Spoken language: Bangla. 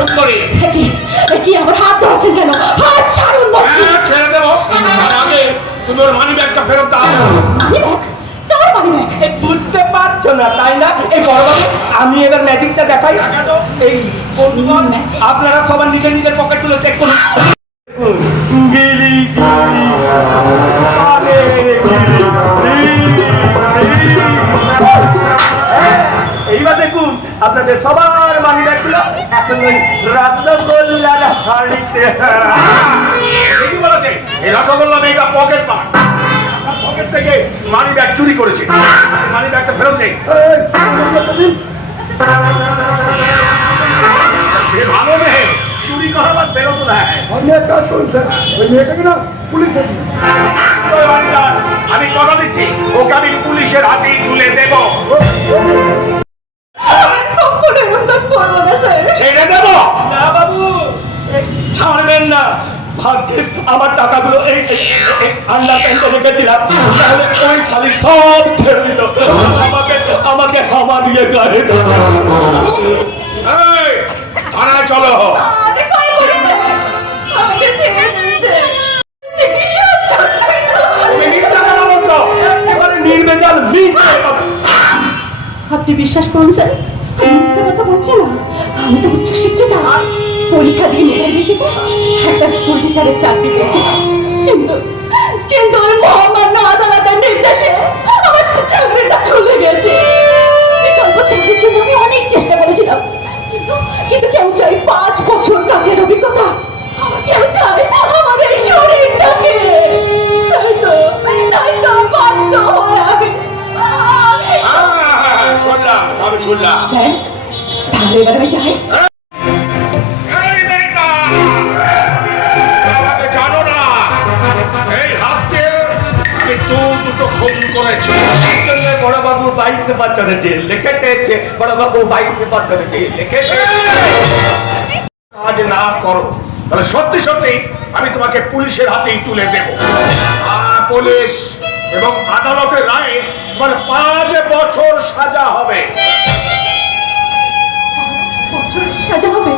সুন্দরী। কি আমার হাত ধরেছেন কেন? হাত ছাড়ুন বলছি। ছেড়ে দেবো, আর আগে তুমি ওর মানি ব্যাগটা ফেরত দাও। Money bag? কার মানি ব্যাগ? বুঝতে পারছো না তাই না? এই বড়বাবু, আমি এবার ম্যাজিকটা দেখাই। এই বন্ধুগণ, আপনারা সবার নিজের নিজের পকেট তুলে চেক করুন। গিরি গিরি আরে গিরি এইবার দেখুন আপনাদের সবার মানি ব্যাগগুলো এখন ওই রসগোল্লার হাড়িতে। কি বলেছে? এই রসগোল্লা মেয়েটা পকেট মার, পকেট থেকে মানি ব্যাগ চুরি করেছে। মানি ব্যাগটা ফেরত নেই। সে ভালো মেয়ে, চুরি করাবার ফেরত দেয়। আমি কথা দিচ্ছি, ওকে আমি পুলিশের হাতেই তুলে দেব। ছেড়ে দেব না বাবু, ছাড়বেন না। ভাগ্যে আমার টাকাগুলো এই আন্ডার প্যান্টে রেখেছিলাম, তাহলে ওই শালি সব ছেড়ে দিত। আমাকে হামা দিয়ে গায়ে থানায় চলো। নির্বেজাল আপনি বিশ্বাস করুন স্যার, কথা বলছি না। আমি তো উচ্চ শিক্ষিতা, পরীক্ষা দিয়ে মেধাবীতে একটা স্কুল টিচারের চাকরি পেয়েছি। কিন্তু ওই মহামান্য আদালতের নির্দেশে আমার চাকরিটা চলে গেছে। বিকল্প চাকরির জন্য আমি অনেক চেষ্টা করেছিলাম, কিন্তু কেউ চাই 5 বছর কাজের অভিজ্ঞতা, কেউ চাই আমার এই শরীরটাকে। তাই তো বাধ্য হয়ে আমি শুনলাম, সবই শুনলাম। স্যার, তাহলে এবার আমি যাই। জানো না এই হাতে আমি দুটো খুন করেছি। বড়বাবু 22 বছরের জেল লিখেছে। বড়বাবু 22 বছরের জেল লিখেছে। কাজ না করো তাহলে সত্যি সত্যি আমি তোমাকে পুলিশের হাতেই তুলে দেব। পুলিশ এবং আদালতের রায়ে তোমার 5 বছর সাজা হবে। 5 বছর সাজা হবে?